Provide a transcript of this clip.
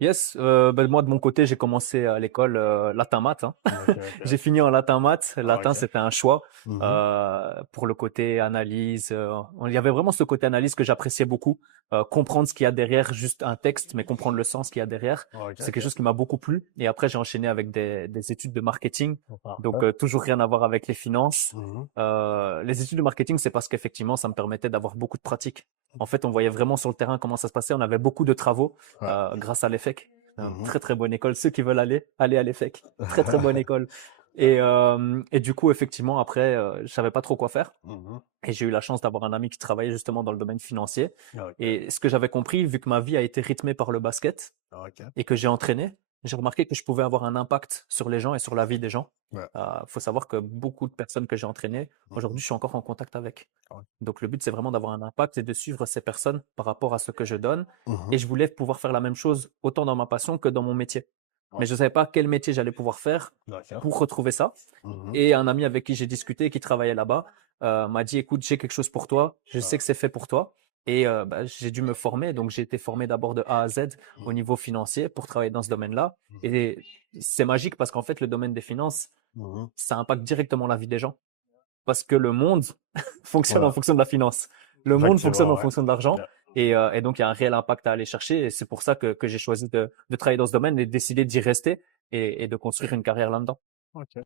Yes, moi de mon côté, j'ai commencé à l'école latin maths, hein. OK, OK. J'ai fini en latin maths. Ah Latin, OK. c'était un choix Mmh. pour le côté analyse. Il y avait vraiment ce côté analyse que j'appréciais beaucoup. Comprendre ce qu'il y a derrière juste un texte, mais comprendre le sens qu'il y a derrière. OK, C'est quelque OK. chose qui m'a beaucoup plu. Et après, j'ai enchaîné avec des études de marketing. Oh, Donc, parfait. toujours rien à voir avec les finances. Mmh. Les études de marketing, c'est parce qu'effectivement, ça me permettait d'avoir beaucoup de pratique. En fait, on voyait vraiment sur le terrain comment ça se passait. On avait beaucoup de travaux Ouais. grâce à l'EFEC. Mmh. Très très bonne école. Ceux qui veulent aller à l'EFEC. Très très bonne école. Et du coup, effectivement, après, je savais pas trop quoi faire. Mmh. Et j'ai eu la chance d'avoir un ami qui travaillait justement dans le domaine financier. OK. Et ce que j'avais compris, vu que ma vie a été rythmée par le basket OK. et que j'ai entraîné, j'ai remarqué que je pouvais avoir un impact sur les gens et sur la vie des gens. Ouais. Faut savoir que beaucoup de personnes que j'ai entraînées, Mmh. aujourd'hui, je suis encore en contact avec. Ouais. Donc le but, c'est vraiment d'avoir un impact et de suivre ces personnes par rapport à ce que je donne. Mmh. Et je voulais pouvoir faire la même chose autant dans ma passion que dans mon métier. Mais Ouais. je ne savais pas quel métier j'allais pouvoir faire D'accord. pour retrouver ça. Mmh. Et un ami avec qui j'ai discuté, qui travaillait là-bas, m'a dit, écoute, j'ai quelque chose pour toi. Je Ouais. sais que c'est fait pour toi. Et j'ai dû me former. Donc j'ai été formé d'abord de A à Z au Mmh. niveau financier pour travailler dans ce domaine-là. Mmh. Et c'est magique parce qu'en fait, le domaine des finances, Mmh. ça impacte directement la vie des gens. Parce que le monde fonctionne en Ouais. fonction de la finance. Le monde fonctionne Effectivement, en ouais. fonction de l'argent. Yeah. Et donc, il y a un réel impact à aller chercher. Et c'est pour ça que j'ai choisi de travailler dans ce domaine et de décider d'y rester et de construire une carrière là-dedans. OK.